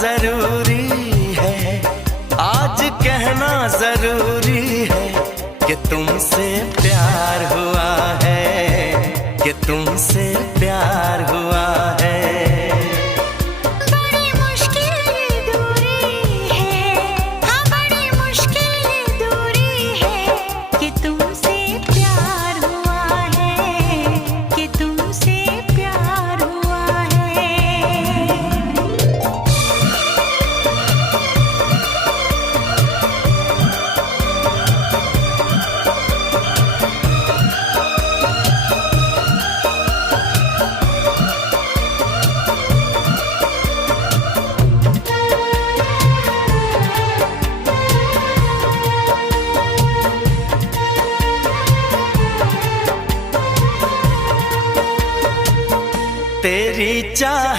जरूरी है, आज कहना जरूरी है कि तुमसे प्यार हुआ है, कि तुमसे प्यार हुआ है। बड़ी मुश्किल दूरी है, हाँ बड़ी मुश्किल दूरी है, कि तुमसे प्यार हुआ है, कि तुमसे प्यार हुआ है। तेरी चाह